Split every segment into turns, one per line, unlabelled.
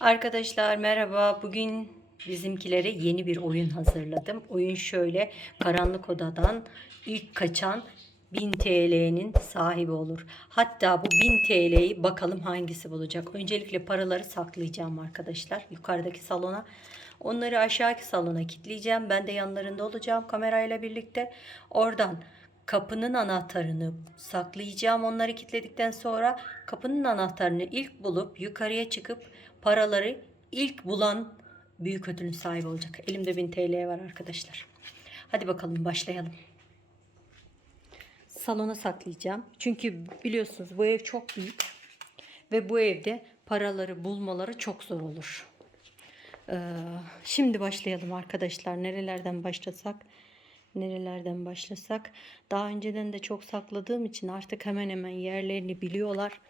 Arkadaşlar merhaba. Bugün bizimkilere yeni bir oyun hazırladım. Oyun şöyle. Karanlık odadan ilk kaçan 1000 TL'nin sahibi olur. Hatta bu 1000 TL'yi bakalım hangisi bulacak. Öncelikle paraları saklayacağım arkadaşlar. Yukarıdaki salona. Onları aşağıki salona kilitleyeceğim. Ben de yanlarında olacağım kamerayla birlikte. Oradan kapının anahtarını saklayacağım. Onları kilitledikten sonra kapının anahtarını ilk bulup yukarıya çıkıp paraları ilk bulan büyük ödülün sahibi olacak. Elimde 1000 TL var arkadaşlar. Hadi bakalım başlayalım. Salona saklayacağım. Çünkü biliyorsunuz bu ev çok büyük. Ve bu evde paraları bulmaları çok zor olur. Ee, şimdi başlayalım arkadaşlar. Nerelerden başlasak? Nerelerden başlasak? Daha önceden de çok sakladığım için artık hemen hemen yerlerini biliyorlar.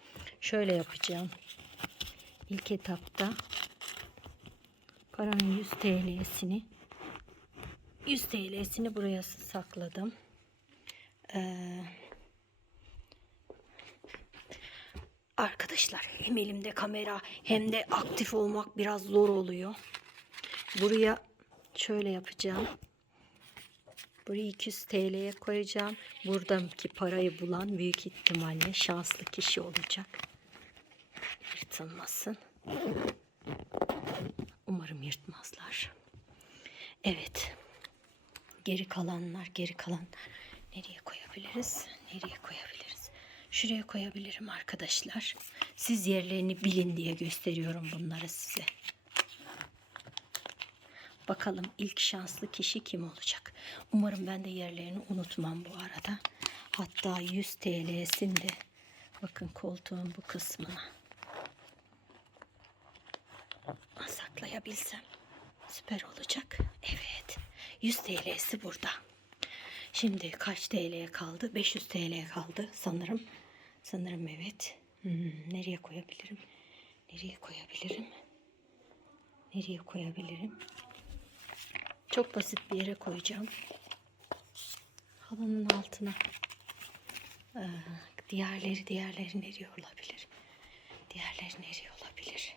Şöyle yapacağım. İlk etapta paranın 100 TL'sini 100 TL'sini buraya sakladım. Ee, arkadaşlar hem elimde kamera hem de aktif olmak biraz zor oluyor. Buraya şöyle yapacağım. Burayı 200 TL'ye koyacağım. Buradaki parayı bulan büyük ihtimalle şanslı kişi olacak. Yırtılmasın. Umarım yırtmazlar. Evet. Geri kalanlar, geri kalan nereye koyabiliriz? Nereye koyabiliriz? Şuraya koyabilirim arkadaşlar. Siz yerlerini bilin diye gösteriyorum bunları size. Bakalım ilk şanslı kişi kim olacak? Umarım ben de yerlerini unutmam bu arada. Hatta 100 TL'sini de bakın koltuğun bu kısmına saklayabilsem süper olacak. Evet. 100 TL'si burada. Şimdi kaç TL'ye kaldı? 500 TL'ye kaldı sanırım. Sanırım evet. Hmm, nereye koyabilirim? Nereye koyabilirim? Nereye koyabilirim? Çok basit bir yere koyacağım. Halının altına. Ee, diğerleri diğerleri nereye olabilir? Diğerleri nereye olabilir?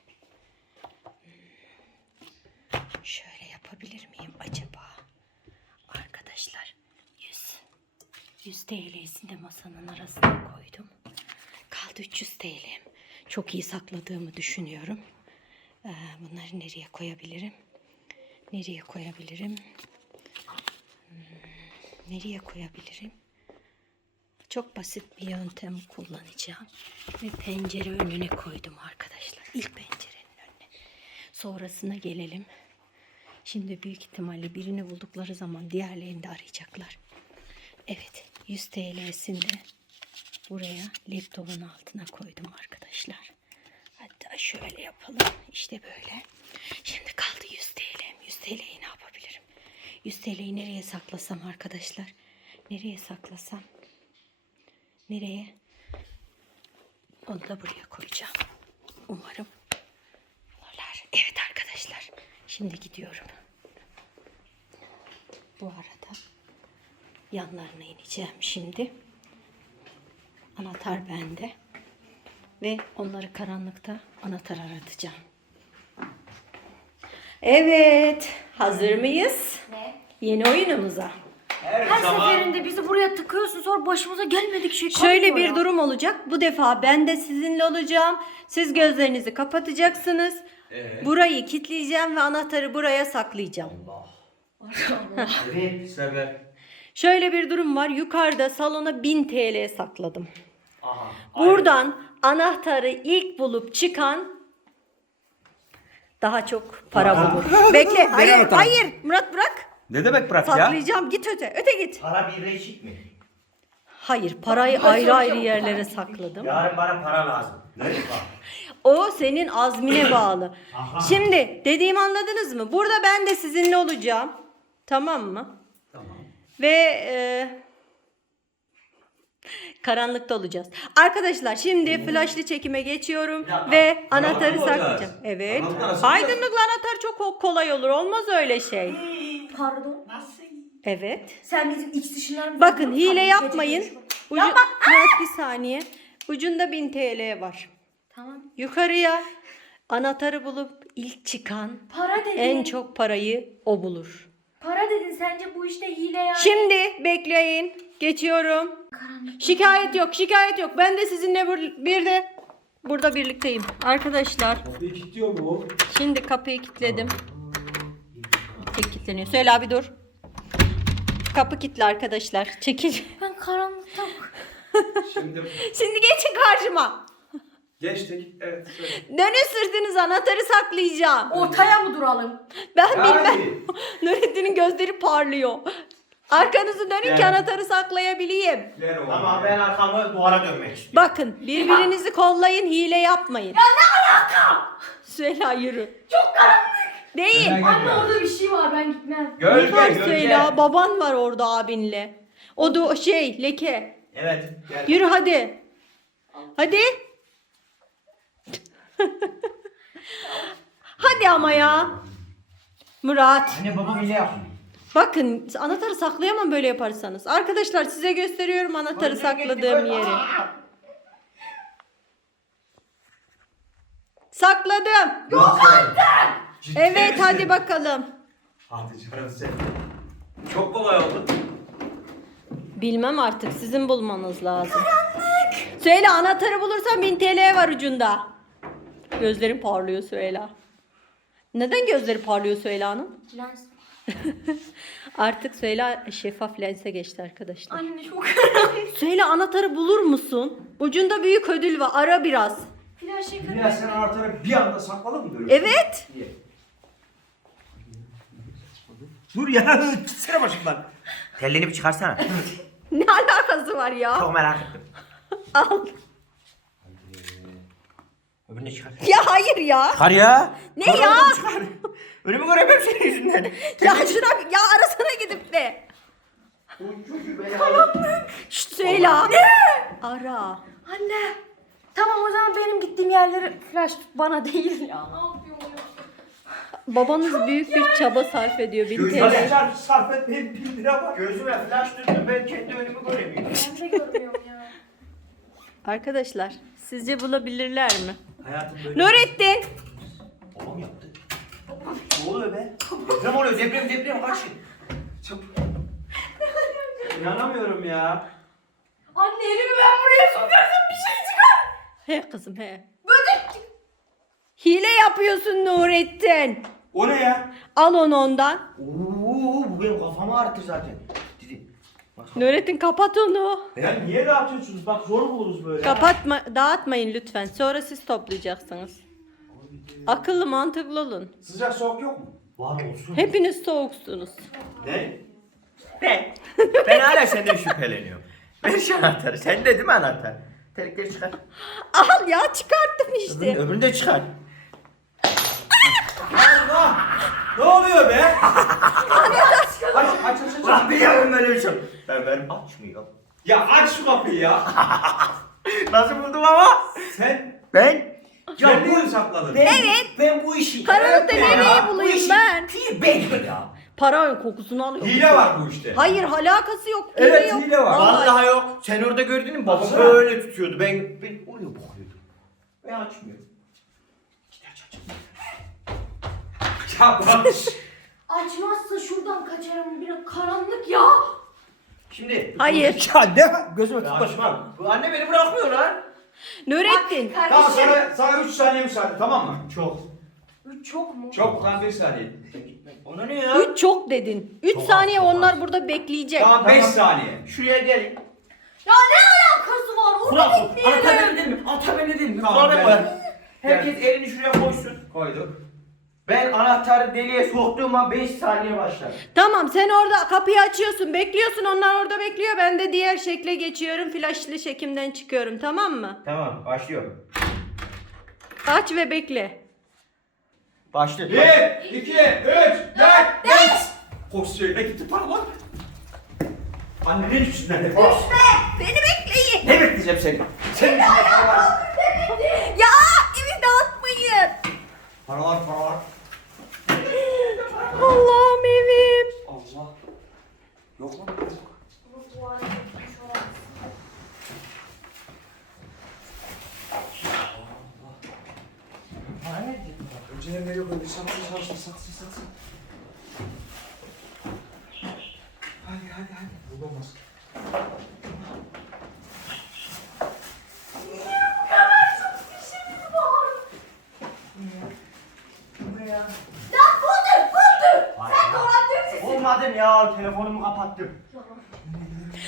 Hmm, Şöyle yapabilir miyim acaba? Arkadaşlar 100 100 TL'sini de masanın arasına koydum. Kaldı 300 TL'm. Çok iyi sakladığımı düşünüyorum. Ee, bunları nereye koyabilirim? Nereye koyabilirim? Hmm, nereye koyabilirim? Çok basit bir yöntem kullanacağım. Ve pencere önüne koydum arkadaşlar. İlk pencerenin önüne. Sonrasına gelelim. Şimdi büyük ihtimalle birini buldukları zaman diğerlerini de arayacaklar. Evet 100 TL'sini de buraya laptopun altına koydum arkadaşlar. Hatta şöyle yapalım. İşte böyle. Şimdi kaldı 100 TL'm. 100 TL'yi ne yapabilirim? 100 TL'yi nereye saklasam arkadaşlar? Nereye saklasam? Nereye? Onu da buraya koyacağım. Umarım bulurlar. Evet arkadaşlar. Şimdi gidiyorum. Bu arada yanlarına ineceğim şimdi. Anahtar bende. Ve onları karanlıkta anahtar aratacağım. Evet. Hazır mıyız?
Ne?
Yeni oyunumuza.
Her seferinde bizi buraya tıkıyorsun sonra başımıza gelmedik şey
Şöyle bir
ya.
durum olacak. Bu defa ben de sizinle olacağım. Siz gözlerinizi kapatacaksınız. Burayı kilitleyeceğim ve anahtarı buraya saklayacağım.
Evet. Sefer.
Şöyle bir durum var. Yukarıda salona 1000 TL sakladım.
Aha.
Buradan anahtarı ilk bulup çıkan daha çok para bulur. Bekle. Hayır, hayır. Murat bırak.
Ne demek bırak ya?
Saklayacağım. Git öte. Öte git.
Para bir değişik mi?
Hayır, parayı
Bak,
ayrı ayrı yerlere sakladım.
Yarın bana para lazım.
O senin azmine bağlı.
Aha.
Şimdi dediğimi anladınız mı? Burada ben de sizinle olacağım. Tamam mı? Ve e, karanlıkta olacağız. Arkadaşlar şimdi flashlı çekime geçiyorum
dakika.
ve anahtarı
Karanlık mı olacağız?
saklayacağım. Evet.
Karanlıkta nasıl
Aydınlıkla anahtar çok ko- kolay olur. Olmaz öyle şey.
Pardon.
Nasıl?
Evet.
Sen bizim iç dışınlarımızı
Bakın hile
Tamam,
yapmayın. Ucu, Murat bir saniye. Ucunda 1000 TL var.
Tamam.
Yukarıya Anahtarı bulup ilk çıkan
Para dedin.
en çok parayı o bulur.
Para dedin sence bu işte hile ya.
Şimdi bekleyin. Geçiyorum.
Karanlık.
Şikayet yok, şikayet yok. Ben de sizinle bir, bir de burada birlikteyim. Arkadaşlar,
Kapıyı kilitliyor bu.
şimdi kapıyı kilitledim. Tek kilitleniyor. Söyle abi dur. Kapı kilitli arkadaşlar. Çekil.
Ben karanlıkta
Şimdi
Şimdi geçin karşıma.
Geçtik. Evet söyle.
Dönün sırtınız anahtarı saklayacağım.
Ortaya mı duralım?
Ben bilmem.
Yani.
Nurettin'in gözleri parlıyor. Arkanızı dönün ki
Yani.
anahtarı saklayabileyim.
Ver oğlum.
Ama ben arkamı duvara dönmek istiyorum.
Bakın birbirinizi kollayın hile yapmayın. Ya ne alaka? Süheyla yürü. Çok karanlık. Değil.
Merak
Anne
etme.
orada bir şey var ben gitmem.
Ne var
Gölge gölge.
Süheyla? Baban var orada abinle. O da o şey leke.
Evet. Gel.
Yürü hadi. Hadi. hadi ama ya. Murat.
Anne babam hile yapmıyor.
Bakın anahtarı saklayamam böyle yaparsanız. Arkadaşlar size gösteriyorum anahtarı sakladığım yeri. Sakladım.
Yok artık.
Evet hadi bakalım.
Hadi canım sen. Çok kolay oldu.
Bilmem artık sizin bulmanız lazım. Söyle anahtarı bulursan 1000 TL var ucunda. Gözlerim parlıyor Süheyla. Neden gözleri parlıyor Süheyla'nın?
Lens.
Artık Süheyla şeffaf lense geçti arkadaşlar.
Anne çok karanlık.
Süheyla anahtarı bulur musun? Ucunda büyük ödül var. Ara biraz.
Yakın.
Biraz sen anahtarı bir anda sakladın mı böyle?
Evet.
Niye? Dur ya gitsene başımdan.
Telliğini bir çıkarsana.
Ne alakası var ya?
Çok merak ettim.
Al.
Öbürünü çıkar.
Ya hayır ya.
Çıkar ya.
Ne
Çıkar
ya?
oğlum, çıkar. Önümü göremem senin yüzünden.
Ya şuna ya arasana gidip de. Şşt Süheyla. Ne? Ara.
Anne. Tamam o zaman benim gittiğim yerleri flash tut bana değil ya. Ne yapıyorum ya?
Babanız büyük bir çaba sarf ediyor 1000
Gözüme
TL.
sarf, sarf etmeyin bin lira var.
Gözüme flash tuttum ben kendi önümü göremiyorum.
Ben de görmüyorum ya.
Arkadaşlar sizce bulabilirler mi?
Hayatım böyle.
Nurettin.
Babam yaptı. Ne oluyor be? Deprem oluyor deprem deprem kaçın.
Çok... İnanamıyorum ya.
Anne elimi ben buraya sokarsam bir şey çıkar.
He kızım he. Hile yapıyorsun Nurettin.
O ne ya?
Al onu ondan.
Oo bu benim kafamı ağrıttı zaten.
Nurettin kapat onu.
Ya niye dağıtıyorsunuz? Bak zor buluruz böyle.
Kapatma, dağıtmayın lütfen. Sonra siz toplayacaksınız. Akıllı mantıklı olun.
Sıcak soğuk yok mu?
Var olsun.
Hepiniz soğuksunuz.
Ne? Ben. Ben hala senden şüpheleniyorum. Ver şu anahtarı. Sen de değil mi anahtar? Telikleri çıkar.
Al ya çıkarttım
Öbürünü,
işte.
öbürünü de çıkar.
Allah! Ne oluyor be? aç, aç, aç, aç.
Lan bir yavrum böyle bir şey. Ben benim açmıyor.
Ya aç şu kapıyı ya.
Nasıl buldum ama?
Sen
Ben.
kendini mi sakladın?
Ben, evet. Ben bu işi.
Karanlıkta
Evet
nereye
ya, bu
bulayım
işi-
ben?
Bir ben ya.
Para kokusunu alıyor.
Hile var bu işte.
Hayır alakası yok.
Evet,
yok.
hile var.
Vallahi yok. Sen orada gördün mü? Baba
Baksana.
böyle tutuyordu. Ben ben oraya bakıyordum. Ben açmıyorum. Git aç aç.
Ya bak.
Açmazsa şuradan kaçarım. Bir karanlık ya.
Şimdi.
Hayır.
ya ne? Gözüme
Ben
tutma.
açmam. Bu anne beni bırakmıyor lan.
Nurettin.
Tamam
Kardeşim.
sana, sana 3 saniye müsaade tamam mı?
Çok.
Üç çok mu?
Çok lan 1 saniye.
Ona ne ya?
3 çok dedin. 3
Çok
saniye
çok
onlar
az.
burada bekleyecek.
Tamam 5
Tamam.
saniye.
Şuraya gelin.
Ya ne alakası var? Orada
Kulak
bekleyelim.
Anahtar beni değil mi? Anahtar beni değil mi?
Tamam,
Kulağına
ben-
koy. Herkes elini şuraya koysun.
Koyduk.
Ben anahtarı deliğe soktuğum an 5 saniye başlar.
Tamam sen orada kapıyı açıyorsun bekliyorsun onlar orada bekliyor ben de diğer şekle geçiyorum flaşlı şekimden çıkıyorum tamam mı?
Tamam başlıyorum.
Aç ve bekle.
Başlı.
1, 2, 3, 4, 5. Koş söyle gitti paralar. Annenin yüzünden de.
Beni bekleyin.
Ne bekleyeceğim seni? Senin yüzünden paralar.
Ya evi dağıtmayın.
Paralar paralar.
Allah'ım evim.
Allah. Yok lan. Senin nereye koydu? Satsın satsın satsın satsın. Hadi hadi hadi. Bulamaz.
Lan buldu buldu. Sen dolandırıcısın.
Olmadım ya telefonumu kapattım.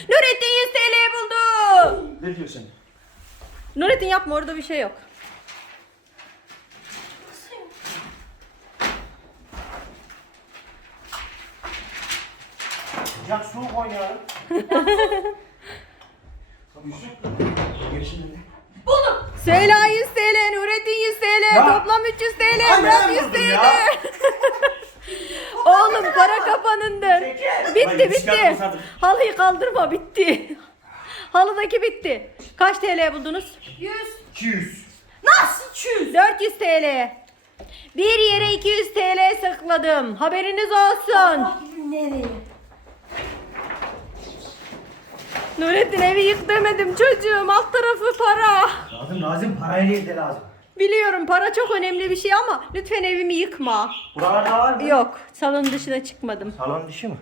Nurettin 100 TL buldu.
Ne diyorsun?
Nurettin yapma orada bir şey yok.
Sıcak soğuk oynayalım.
Gerisi nerede?
Süheyla 100 TL, Nurettin 100 TL,
Ya.
toplam 300 TL,
Ay,
Murat
ben
100
buldum
TL.
ya.
Oğlum para kapanındır. Bitti bitti. Halıyı kaldırma bitti. Halıdaki bitti. Kaç TL buldunuz?
100.
200.
Nasıl 200?
400 TL. Bir yere 200 TL sakladım. Haberiniz olsun.
Nereye?
Nurettin evi yık demedim çocuğum. Alt tarafı para.
Lazım lazım parayı nerede lazım?
Biliyorum para çok önemli bir şey ama lütfen evimi yıkma.
Buralarda var mı?
Yok salon dışına çıkmadım.
Salon dışı mı?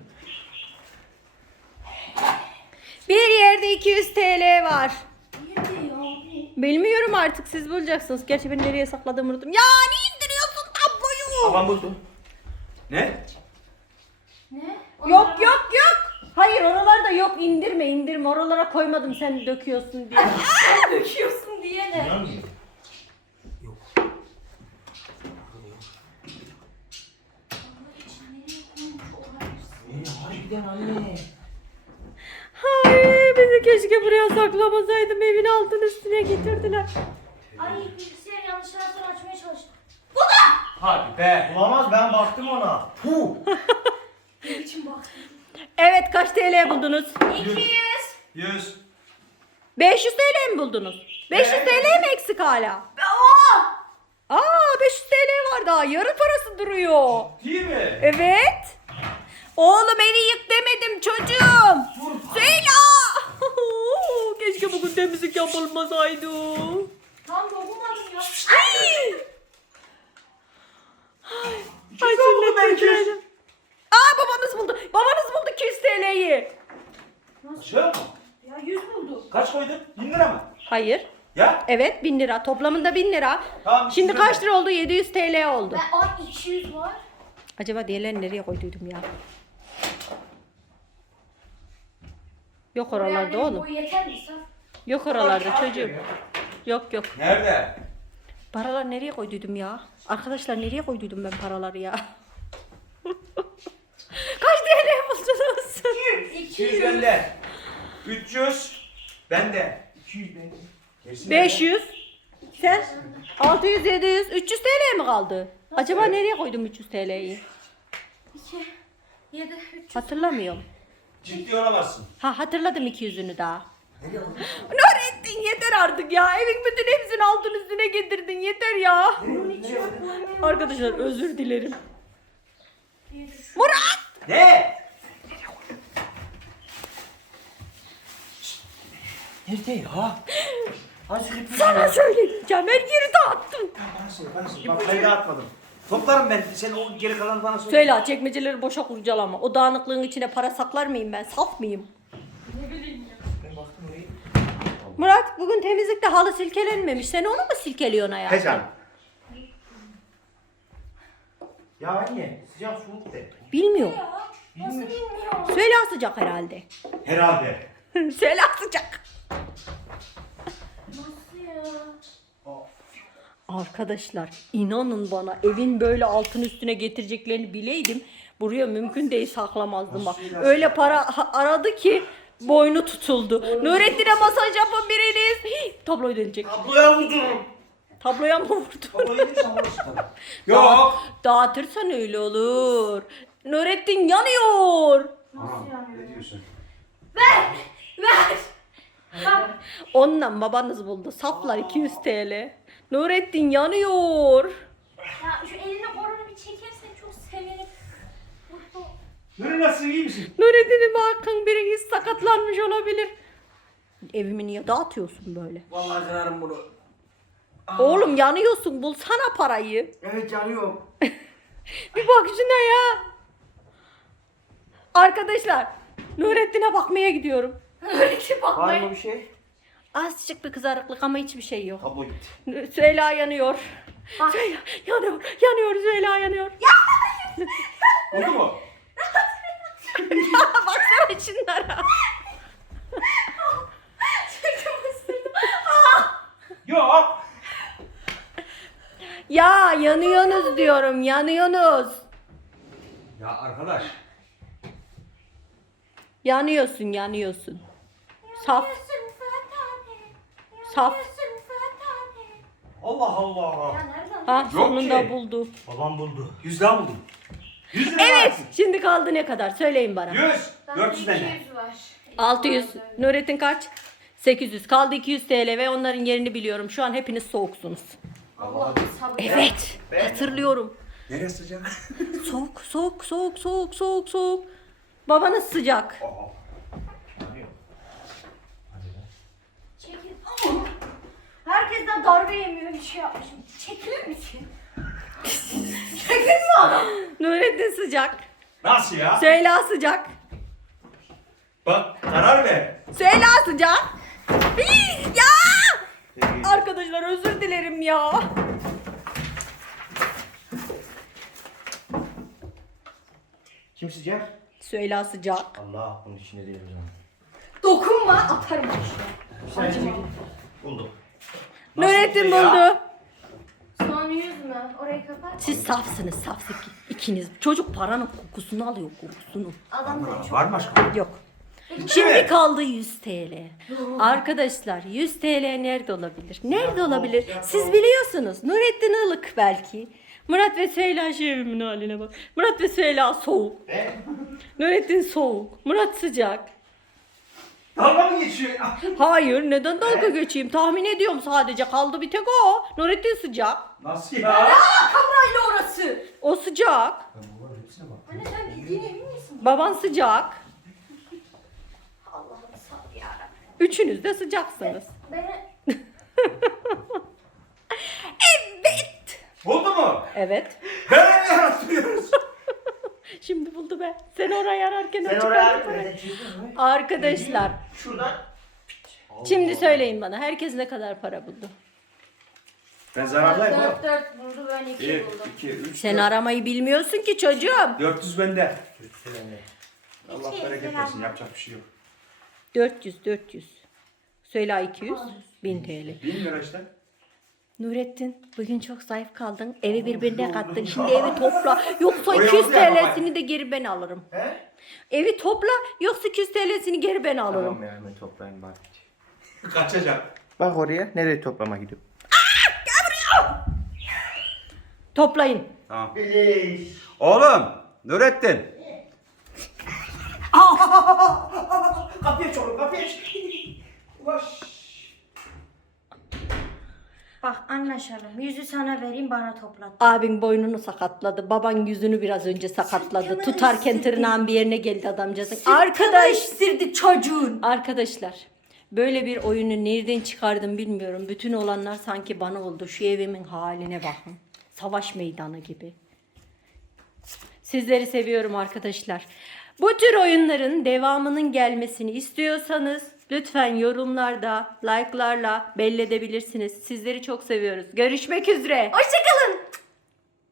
Bir yerde 200 TL var. Bilmiyorum artık siz bulacaksınız. Gerçi ben nereye sakladığımı unuttum. Ya niye indiriyorsun tabloyu?
Babam buldu.
Ne?
Ne?
Yok yok yok. Hayır oralarda yok indirme indirme oralara koymadım sen döküyorsun diye.
Sen döküyorsun diye ne?
Anne.
Ay beni keşke buraya saklamasaydım evin altın üstüne getirdiler.
Ay bilgisayar yanlışlıkla açmaya çalıştım.
Hadi be. Bulamaz ben baktım ona. Puh.
Ne biçim baktın?
Evet kaç TL buldunuz?
200.
100.
500 TL mi buldunuz? 500 TL mi eksik hala?
Aa!
Aa 500 TL var daha yarı parası duruyor.
Değil mi?
Evet. Oğlum evi yık demedim çocuğum. Söyle. Keşke bugün temizlik yapılmasaydı.
Tam dokunmadım ya.
Ay. Ay
200.
bekledim. Aa babanız buldu. Babanız buldu 200 TL'yi.
Şey mi?
Ya 100 buldu.
Kaç koydun? 1000 lira mı?
Hayır.
Ya?
Evet 1000 lira. Toplamında 1000 lira.
Tamam,
Şimdi
güzel.
kaç lira oldu? 700 TL oldu.
Ben ay 200 var.
Acaba diğerlerini nereye koyduydum ya? Yok oralarda
Yani
oğlum.
Bu yeter mi sen?
Yok oralarda çocuğum. Yok yok.
Nerede?
Paralar nereye koyduydum ya? Arkadaşlar nereye koyduydum ben paraları ya? Kaç TL buldunuz?
200 bende. 300 bende. 200 bende. Gerisi nerede?
500. Sen? 600, 700, 300 TL mi kaldı? Acaba nereye koydum 300 TL'yi?
2, 7, 300.
Hatırlamıyorum.
Ciddi olamazsın.
Ha hatırladım 200'ünü daha. Nurettin yeter artık ya. Evin bütün hepsini altın üstüne getirdin. Yeter ya. Arkadaşlar özür dilerim. Murat!
Ne? Nerede ya? Azıcık ipucu
Sana
ya.
söyleyeceğim. Her yeri dağıttım.
Bana söyle bana söyle.
Bak ben dağıtmadım.
Toplarım ben. Sen o geri kalanı bana söyle.
Söyle çekmeceleri boşa kurcalama. O dağınıklığın içine para saklar mıyım ben? Saf mıyım?
Ben baktım orayı.
Murat bugün temizlikte halı silkelenmemiş. Sen onu mu silkeliyorsun hayatım?
He canım. Ya anne sıcak soğuk de.
Bilmiyorum.
Ya nasıl bilmiyorum.
Söyle sıcak herhalde.
Herhalde.
Söyle sıcak.
Nasıl ya?
Arkadaşlar inanın bana evin böyle altın üstüne getireceklerini bileydim. Buraya mümkün değil saklamazdım bak. Öyle para aradı ki boynu tutuldu. Nurettin'e masaj yapın biriniz. Hii, tabloyu dönecek.
Tabloya vurdum.
Tabloya mı vurdun?
Tabloyu. Yok.
Dağıtırsan öyle olur. Nurettin yanıyor.
Tamam. Ne diyorsun?
Ver! Ver!
Onunla babanız buldu. Saflar 200 TL. Nurettin yanıyor.
Ya şu elini korunu bir çekersen çok sevinirim.
Nuri nasılsın iyi misin?
Nurettin'in bakın biriniz sakatlanmış olabilir. Evimi niye dağıtıyorsun böyle?
Vallahi kırarım bunu.
Oğlum yanıyorsun bulsana parayı.
Evet yanıyorum.
Bir bak şuna ya. Arkadaşlar Nurettin'e bakmaya gidiyorum.
Öğreti
Var
bakmayın.
mı bir şey?
Azıcık bir kızarıklık ama hiçbir şey yok.
Kablo gitti.
Süheyla yanıyor.
Bak.
Süheyla yanıyor. Yanıyor Süheyla yanıyor.
Oldu mu?
Baksana şunlara.
Yok.
Ya yanıyorsunuz diyorum yanıyorsunuz.
Ya arkadaş.
Yanıyorsun yanıyorsun. Saf saf.
Allah Allah.
Ha
Yok
sonunda
ki.
buldu.
Babam buldu. Yüz lira buldum. Yüz lira
Evet
versin.
şimdi kaldı ne kadar söyleyin bana.
Yüz. Dört yüz bende.
200 var.
600. Nurettin kaç? 800. Kaldı 200 TL ve onların yerini biliyorum. Şu an hepiniz soğuksunuz.
Allah sabır.
Evet.
Ben-
Hatırlıyorum.
Nereye sıcak?
Soğuk, soğuk, soğuk, soğuk, soğuk, soğuk. Babanız sıcak.
Çekil. Ama Herkesten darbe yemiyor bir şey yapmışım. Çekilir misin? Çekilme adam.
Nurettin sıcak.
Nasıl ya?
Süheyla sıcak.
Bak karar ver.
Süheyla sıcak. Ya! Arkadaşlar özür dilerim ya.
Kim sıcak?
Süheyla sıcak.
Allah bunun içinde değil o zaman.
Dokunma atarım aşağı.
Sen çekil. Buldum.
Nurettin buldu.
Son yüz mü? Orayı kapat.
Siz safsınız, saf ikiniz. Çocuk paranın kokusunu alıyor, kokusunu.
Adam da çok.
Var mı başka?
Yok.
Bitti
Şimdi
mi?
kaldı 100 TL. Arkadaşlar 100 TL nerede olabilir? Nerede olabilir? Siz biliyorsunuz. Nurettin Ilık belki. Murat ve Süheyla şevimin haline bak. Murat ve Süheyla soğuk.
Ne?
Nurettin soğuk. Murat sıcak.
Dalga mı geçiyor?
Hayır neden dalga geçeyim? Tahmin ediyorum sadece. Kaldı bir tek o. Nurettin sıcak.
Nasıl ya?
Kamerayla orası.
O sıcak.
Anne sen bildiğine emin misin?
Baban sıcak.
Allah'ım sağ ol yarabbim.
Üçünüz de sıcaksınız.
Beni
Evet.
Buldu mu?
Evet.
Ben yaratıyoruz.
Şimdi buldu be. Sen oraya ararken o
Sen
çıkardı
oraya
parayı.
nereden?
Arkadaşlar
Şuradan.
şimdi söyleyin bana herkes ne kadar para buldu?
Ben zarardayım
4
oğlum.
4 buldu ben 2
1,
buldum.
2, 3,
Sen aramayı bilmiyorsun ki çocuğum.
400 bende. Allah
İki,
bereket versin yapacak bir şey yok.
400 400. Söyle 200 1000 TL.
1000 lira işte.
Nurettin bugün çok zayıf kaldın. Evi birbirine kattın. Şimdi evi topla. Yoksa
Oraya
200
aldı ya baba.
TL'sini de geri ben alırım.
He?
Evi topla yoksa 200 TL'sini geri ben alırım.
Tamam ya hemen toplayayım bak.
Kaçacak.
Bak oraya nereye toplama gidiyor?
Toplayın.
Tamam. Oğlum Nurettin.
Kapıyı aç oğlum kapıyı aç. Ulaş.
Bak anlaşalım. Yüzü sana vereyim bana toplat.
Abin boynunu sakatladı. Baban yüzünü biraz önce sakatladı.
Sırtını
Tutarken
ısırdı.
tırnağın bir yerine geldi adamcağızın.
Arkadaş
Arkadaş.
istirdi çocuğun.
Arkadaşlar böyle bir oyunu nereden çıkardım bilmiyorum. Bütün olanlar sanki bana oldu. Şu evimin haline bakın. Savaş meydanı gibi. Sizleri seviyorum arkadaşlar. Bu tür oyunların devamının gelmesini istiyorsanız lütfen yorumlarda, like'larla belli edebilirsiniz. Sizleri çok seviyoruz. Görüşmek üzere.
Hoşça